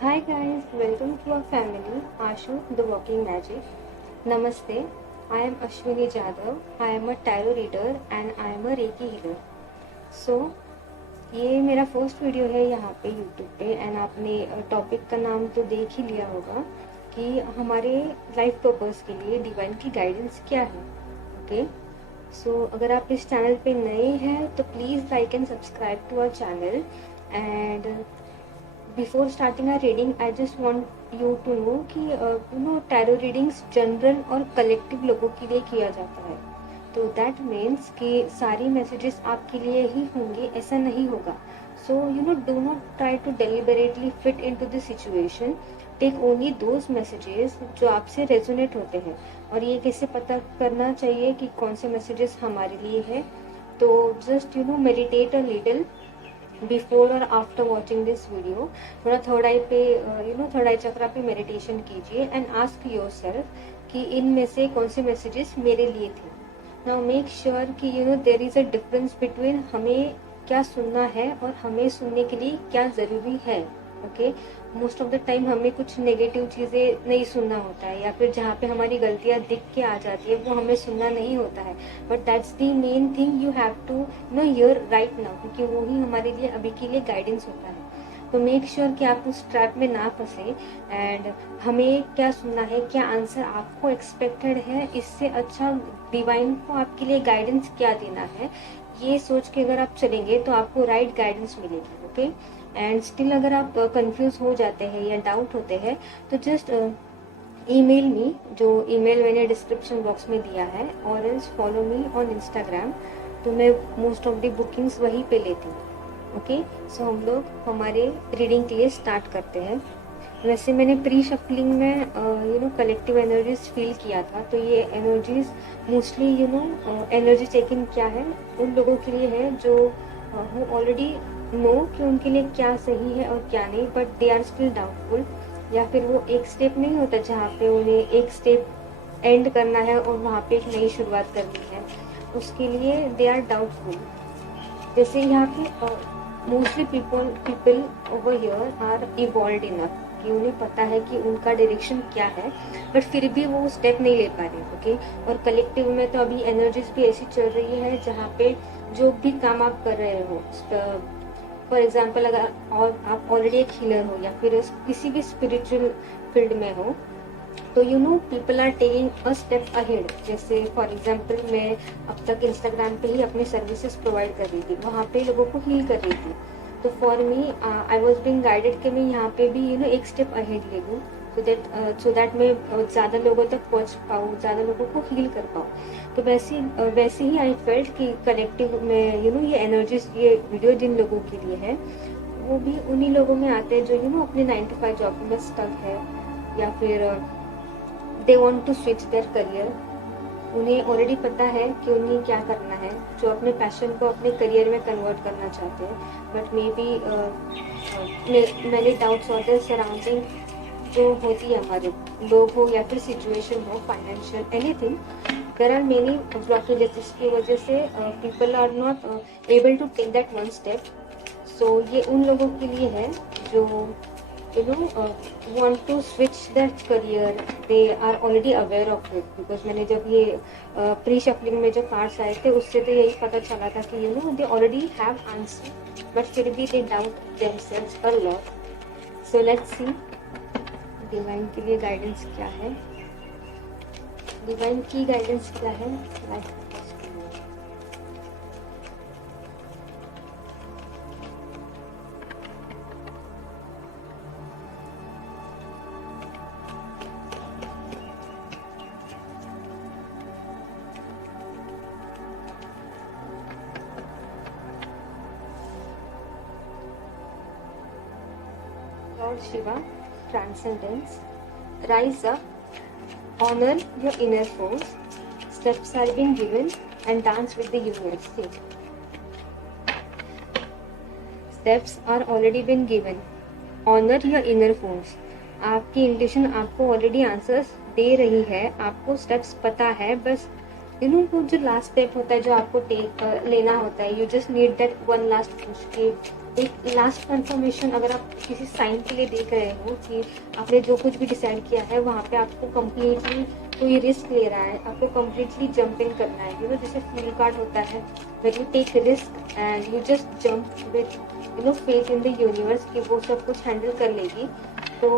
Hi guys, welcome to our family, Ashu, the Walking Magic. Namaste, I am Ashwini Jadhav. I am a tarot reader and I am a Reiki healer. So, ये मेरा first video है यहाँ पे YouTube पे and आपने topic का नाम तो देख ही लिया होगा कि हमारे लाइफ पर्पस के लिए डिवाइन की गाइडेंस क्या है। ओके, सो अगर आप इस चैनल पे नए हैं तो please like and subscribe to our channel and before starting our reading I just want you to know कि टैरो रीडिंग्स जनरल और कलेक्टिव लोगों के लिए किया जाता है। तो दैट मीन्स कि सारी मैसेजेस आपके लिए ही होंगे ऐसा नहीं होगा। So do not try to deliberately fit into the situation. Take only those messages जो आपसे रेजोनेट होते हैं। और ये कैसे पता करना चाहिए कि कौन से मैसेजेस हमारे लिए है? तो just meditate a little before और आफ्टर वॉचिंग दिस वीडियो। थोड़ा थर्ड आई पे थर्ड आई चक्रा पे मेडिटेशन कीजिए एंड आस्क योर सेल्फ कि इनमें से कौन से मैसेजेस मेरे लिए थे। नाउ मेक श्योर कि there is a difference between हमें क्या सुनना है और हमें सुनने के लिए क्या ज़रूरी है। Okay, most of the time हमें कुछ नेगेटिव चीज़ें नहीं सुनना होता है या फिर जहाँ पे हमारी गलतियाँ दिख के आ जाती है वो हमें सुनना नहीं होता है। But that's the main thing you have to hear right now, क्योंकि वो ही हमारे लिए अभी के लिए गाइडेंस होता है। तो मेक श्योर कि आप उस ट्रैप में ना फंसे एंड हमें क्या सुनना है, क्या आंसर आपको एक्सपेक्टेड है, इससे अच्छा डिवाइन को आपके लिए गाइडेंस क्या देना है, ये सोच के अगर आप चलेंगे तो आपको राइट गाइडेंस मिलेगी। ओके, एंड स्टिल अगर आप कंफ्यूज हो जाते हैं या डाउट होते हैं तो जस्ट ईमेल मी, जो ईमेल मैंने डिस्क्रिप्शन बॉक्स में दिया है, और else follow me on Instagram. तो मैं मोस्ट ऑफ द बुकिंग्स वहीं पे लेती हूँ। ओके, सो हम लोग हमारे रीडिंग के लिए स्टार्ट करते हैं। वैसे मैंने प्री शफलिंग में कलेक्टिव एनर्जीज फील किया था, तो ये एनर्जीज मोस्टली एनर्जी चेकिंग क्या है उन लोगों के लिए है जो ऑलरेडी नो कि उनके लिए क्या सही है और क्या नहीं, but they are still doubtful. या फिर वो एक स्टेप नहीं होता जहाँ पे उन्हें एक स्टेप एंड करना है और वहाँ पे एक नई शुरुआत करनी है, उसके लिए दे आर डाउटफुल। जैसे यहाँ पे mostly people over here are evolved enough कि उन्हें पता है कि उनका डायरेक्शन क्या है, बट फिर भी वो स्टेप नहीं ले पा रहे। ओके, और कलेक्टिव में तो अभी एनर्जीज भी ऐसी चल रही है जहाँ पे जो भी काम आप कर रहे हो, फॉर एग्जाम्पल अगर और आप ऑलरेडी एक हीलर हो या फिर किसी भी स्पिरिचुअल फील्ड में हो, तो people are taking a step ahead. जैसे फॉर एग्जाम्पल मैं अब तक इंस्टाग्राम पे ही अपनी सर्विसेज प्रोवाइड कर रही थी, वहाँ पे लोगों को हील कर रही थी। तो for me I was being guided कि मैं यहाँ पे भी एक स्टेप अहेड ले लूँ, सो दैट मैं ज़्यादा लोगों तक पहुँच पाऊँ, ज़्यादा लोगों को हील कर पाऊँ। तो वैसे ही आई फेल्ट कि कलेक्टिव में ये एनर्जीज, ये वीडियो जिन लोगों के लिए है वो भी उन्हीं लोगों में आते हैं जो अपने 9 to 5 जॉब में स्टक है, या फिर they want to switch their career. उन्हें ऑलरेडी पता है कि उन्हें क्या करना है, जो अपने पैशन को अपने करियर में कन्वर्ट करना चाहते हैं, बट मे बी मैंने डाउट्स होते हैं सराउंडिंग जो होती है हमारे लोग हो या फिर सिचुएशन हो, financial anything. There are many blockages जिसकी वजह से people are not able to take that one step. So ये उन लोगों के लिए है जो want to switch their career, they are already aware of it, because मैंने जब ये प्री शफलिंग में जो कार्ड्स आए थे उससे तो यही पता चला था कि they already have answer, but फिर भी they doubt themselves a lot. So let's see divine के लिए गाइडेंस क्या है, डिवाइन की गाइडेंस क्या है life. Lord Shiva, transcendence, rise up, honor your inner force. Steps are being given and dance with the universe. Steps are already been given. Honor your inner force. आपकी intuition आपको already answers दे रही है, आपको steps पता है, बस वो जो लास्ट स्टेप होता है जो आपको टेक लेना होता है, you just need that one last push कि एक लास्ट कंफर्मेशन, अगर आप किसी साइन के लिए देख रहे हो कि आपने जो कुछ भी डिसाइड किया है वहाँ पे आपको कम्प्लीटली कोई रिस्क ले रहा है, आपको कम्प्लीटली जंप इन करना है, जैसे फील कार्ड होता है, when you take risk and you just jump with faith in the universe कि वो सब कुछ हैंडल कर लेगी। तो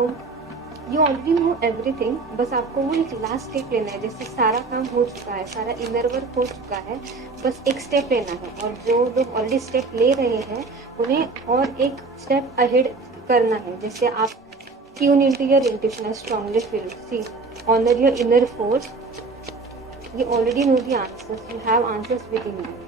यू ऑलरेडी नो एवरीथिंग, बस आपको वो एक लास्ट स्टेप लेना है। जैसे सारा काम हो चुका है, सारा इनर वर्क हो चुका है, बस एक स्टेप लेना है। और जो लोग ऑलरेडी स्टेप ले रहे हैं उन्हें और एक स्टेप अहेड करना है। जैसे आप tune into your intuition, strongly feel, see, honour your inner force, you already know the answers, you have answers within you.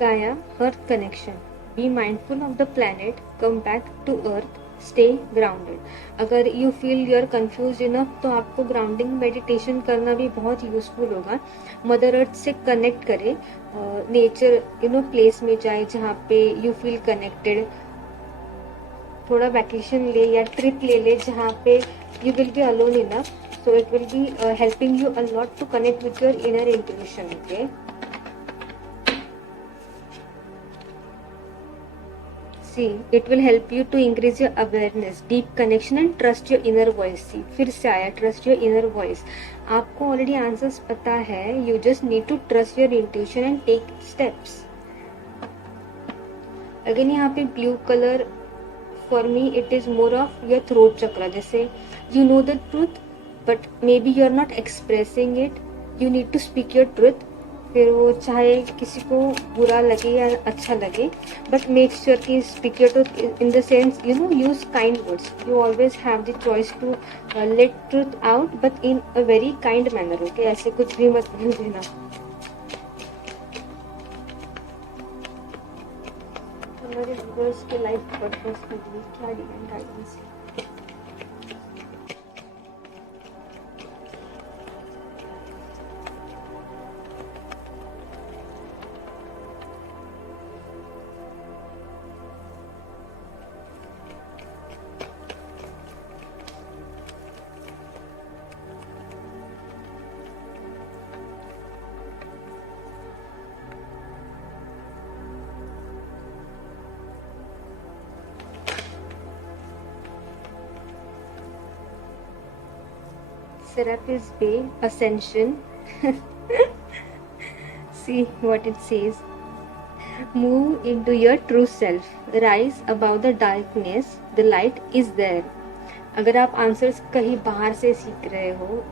Gaia, Earth connection. Be mindful of the planet, come back to Earth, stay grounded. अगर you feel you are confused enough तो आपको grounding meditation करना भी बहुत useful होगा। Mother earth से connect करें, nature place में जाए जहाँ पे यू फील कनेक्टेड। थोड़ा वैकेशन ले या ट्रिप ले ले जहाँ पे you will be alone enough, so it will be helping you a lot to connect with your inner intuition. Okay, See, it will help you to increase your awareness, deep connection and trust your inner voice. See, फिर से आया trust your inner voice. आपको already answers पता है, you just need to trust your intuition and take steps. Again यहाँ पे blue color, for me it is more of your throat chakra. जैसे you know the truth but maybe you are not expressing it. You need to speak your truth. फिर वो चाहे किसी को बुरा लगे या अच्छा लगे, बट मेक श्योर कि speak your truth in the sense use kind words. You always have the choice to let truth out but in a very kind manner. Okay, ऐसे कुछ भी मत बोल देना। हमारे व्यूअर्स के लाइफ पर्पस के लिए क्या डिवाइन गाइडेंस है? Serapis Bay Ascension. See what it says. Move into your true self. Rise above the darkness. The light is there. अगर आप आंसर्स कहीं बाहर से सीख रहे हो,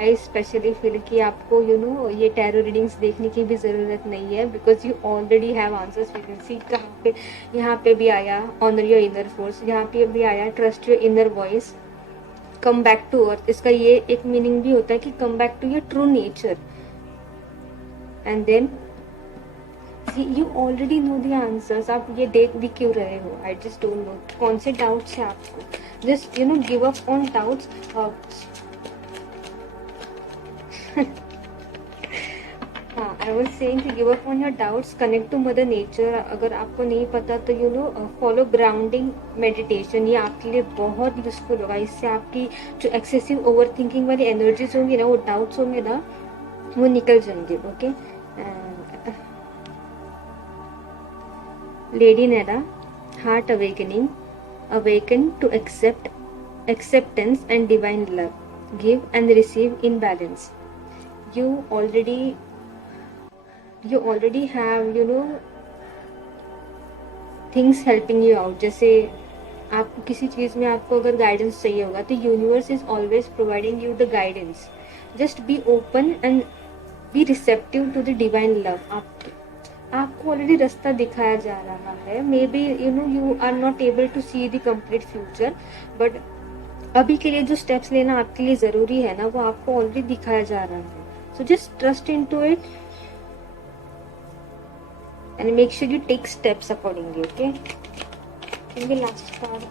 आई स्पेशली फील कि आपको ये टैरो रीडिंग्स देखने की भी ज़रूरत नहीं है, because you already have answers within. See, कहाँ पे, यहाँ पे भी आया ऑनर योर इनर फोर्स, यहाँ पे भी आया trust your inner voice, come back to earth. इसका ये एक मीनिंग भी होता है कि come back to your true nature. And then you already know the answers. आप ये देख भी क्यों रहे हो? आई जस्ट डोंट नो कौन से डाउट्स है आपको। Just give up on doubts. हाँ, I was saying to give up on your doubts, connect to mother nature. अगर आपको नहीं पता तो फॉलो ग्राउंडिंग मेडिटेशन, ये आपके लिए बहुत यूजफुल होगा। इससे आपकी जो एक्सेसिव ओवर थिंकिंग वाली एनर्जीज होंगी ना, वो डाउट्स होंगे ना, वो निकल जाएंगे। Okay, lady Neda, heart awakening, awaken to acceptance and divine love, give and receive in balance. You already have things helping you out. जैसे आपको किसी चीज़ में आपको अगर गाइडेंस चाहिए होगा तो universe is always providing you the guidance. Just be open and be receptive to the divine love. आपको ऑलरेडी रास्ता दिखाया जा रहा है। Maybe you are not able to see the complete future, but अभी के लिए जो स्टेप्स लेना आपके लिए जरूरी है ना, वो आपको ऑलरेडी दिखाया जा रहा है। So just trust into it and make sure you take steps accordingly. Okay, last card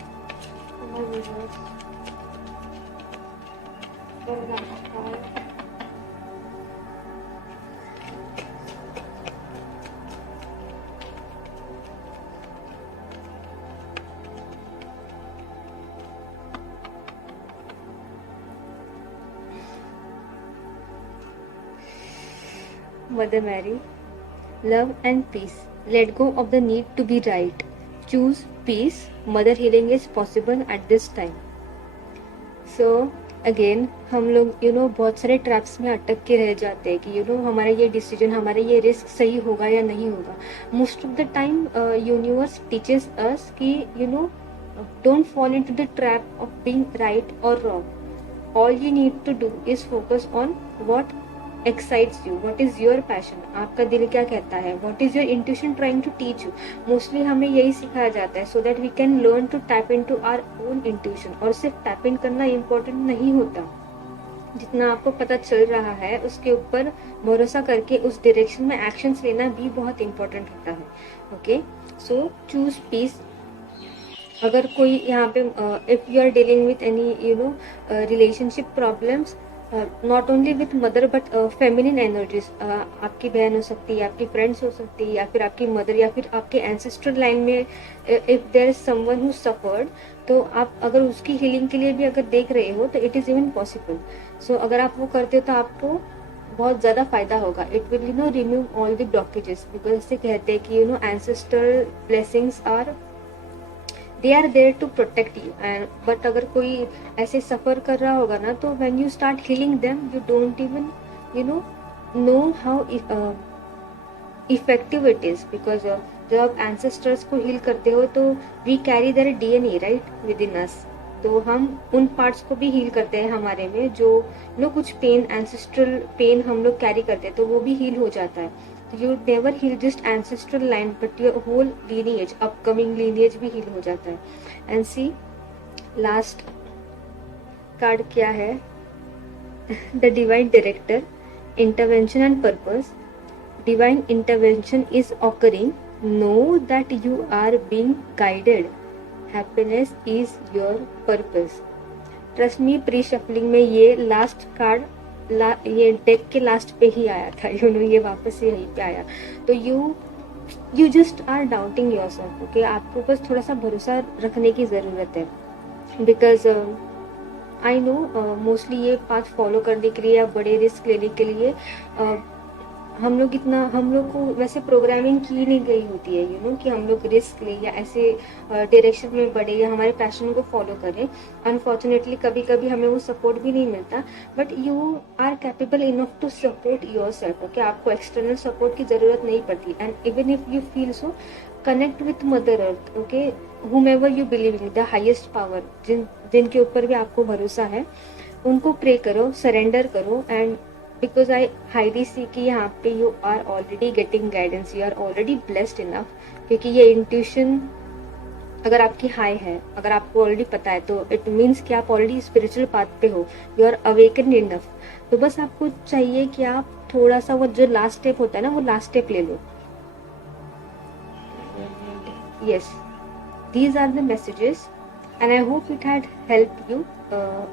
Mother Mary. Love and peace. Let go of the need to be right. Choose peace. Mother healing is possible at this time. So again हम लोग बहुत सारे traps में अटक के रह जाते हैं कि हमारा ये डिसीजन, हमारा ये रिस्क सही होगा या नहीं होगा. Most of the time universe teaches us कि don't fall into the trap of being right और wrong. All you need to do is focus on what excites you, what is your passion, आपका दिल क्या कहता है, what is your intuition trying to teach you. Mostly हमें यही सिखाया जाता है so that we can learn to tap into our own intuition. और सिर्फ टैप इन करना इम्पोर्टेंट नहीं होता, जितना आपको पता चल रहा है उसके ऊपर भरोसा करके उस डायरेक्शन में एक्शंस लेना भी बहुत इम्पोर्टेंट होता है. Okay, so choose peace. अगर कोई यहाँ पे if you are dealing with any relationship problems, not only with mother but feminine energies, आपकी बहन हो सकती है, आपकी फ्रेंड्स हो सकती है, या फिर आपकी मदर, या फिर आपके एंसेस्ट्रल लाइन में if there is someone who suffered, तो आप अगर उसकी हीलिंग के लिए भी अगर देख रहे हो तो इट इज इवन पॉसिबल. सो अगर आप वो करते हो तो आपको बहुत ज़्यादा फायदा होगा. It will remove all the blockages, because इससे कहते हैं कि ancestral blessings are they are there to protect you. And but अगर कोई ऐसे सफ़र कर रहा होगा ना, तो when you start healing them you don't even know how effective it is, because जब आप ancestors को heal करते हो तो we carry their DNA right within us. तो हम उन पार्ट्स को भी हील करते हैं हमारे में, जो कुछ पेन, एंसेस्ट्रल पेन हम लोग कैरी करते हैं, तो वो भी हील हो जाता है. You never heal just ancestral line but your whole lineage, upcoming lineage भी heal हो जाता है. And see last card क्या है, the divine director, intervention and purpose. Divine intervention is occurring, know that you are being guided, happiness is your purpose. Trust me, pre shuffling में ये last card ये deck के last पे ही आया था, ये वापस से यहीं पे आया. तो you just are doubting yourself. Okay, आपको बस थोड़ा सा भरोसा रखने की ज़रूरत है, बिकॉज आई नो मोस्टली ये पाथ फॉलो करने के लिए या बड़े रिस्क लेने के लिए हम लोग को वैसे प्रोग्रामिंग की नहीं गई होती है कि हम लोग रिस्क लें या ऐसे डायरेक्शन में बढ़े या हमारे पैशन को फॉलो करें. अनफॉर्चुनेटली कभी कभी हमें वो सपोर्ट भी नहीं मिलता, but you are capable enough to support yourself. Okay, आपको एक्सटर्नल सपोर्ट की ज़रूरत नहीं पड़ती. And even if you feel so, connect with mother earth. Okay, whomever you believe in, the highest power, जिनके ऊपर भी आपको भरोसा है, उनको प्रे करो, सरेंडर करो. And because I highly see कि यहाँ पे you are already getting guidance, you are already blessed enough, क्योंकि ये इंट्यूशन अगर आपकी हाई है, अगर आपको ऑलरेडी पता है, तो इट मीन्स कि आप ऑलरेडी स्पिरिचुअल पाथ पे हो, यू आर अवेकन इनफ. तो बस आपको चाहिए कि आप थोड़ा सा वो जो लास्ट स्टेप होता है ना, वो लास्ट स्टेप ले लो. Yes, these are the messages and I hope it had helped you.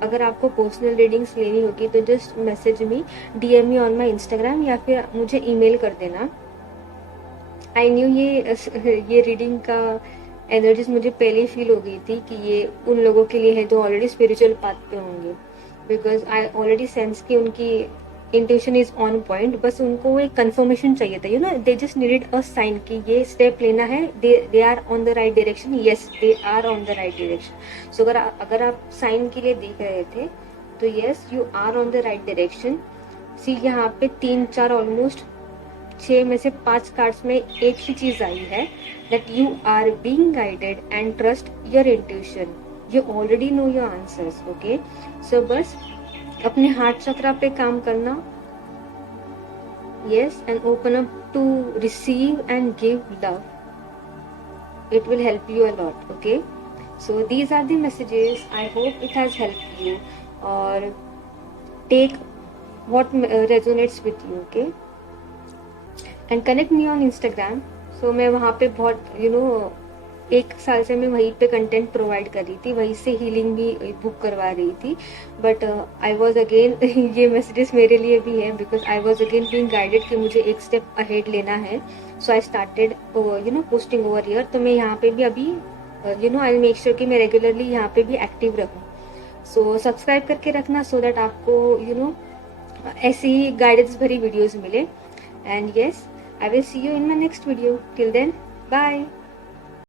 अगर आपको पर्सनल रीडिंग्स लेनी होगी तो just message me, DM me on my Instagram, या फिर मुझे ईमेल कर देना. आई न्यू ये रीडिंग का एनर्जीज मुझे पहले ही फील हो गई थी कि ये उन लोगों के लिए है जो ऑलरेडी स्पिरिचुअल पाथ पे होंगे, बिकॉज आई ऑलरेडी सेंस कि उनकी इंट्यूशन इज ऑन पॉइंट. बस उनको एक कंफर्मेशन चाहिए था, they just needed a sign कि ये स्टेप लेना है, they are on the right direction. Yes, they are on the right direction. So अगर आप साइन के लिए देख रहे थे तो yes, you are on the right direction. See यहाँ पे 3, 4 ऑलमोस्ट 6 में से 5 कार्ड्स में एक ही चीज आई है, that you are being guided and trust your intuition. You already know your answers. Okay, so बस अपने हार्ट चक्रा पे काम करना. Yes, and open up to receive and give love. It will help you a lot. Okay, so these are the messages. I hope it has help you, और take what resonates with you. Okay, and connect me on Instagram. So मैं वहाँ पे बहुत 1 साल से मैं वहीं पे कंटेंट प्रोवाइड कर रही थी, वहीं से हीलिंग भी बुक करवा रही थी. बट आई वॉज अगेन ये मैसेजेस मेरे लिए भी है, because I was again being guided कि मुझे एक स्टेप अहेड लेना है. So I started posting over here. तो मैं यहाँ पे भी अभी आई मेक श्योर कि मैं रेगुलरली यहाँ पे भी एक्टिव रहूँ. सो सब्सक्राइब करके रखना, सो दैट आपको ऐसी ही गाइडेंस भरी वीडियोज़ मिले. And yes, I will see you in my next video. Till then, bye.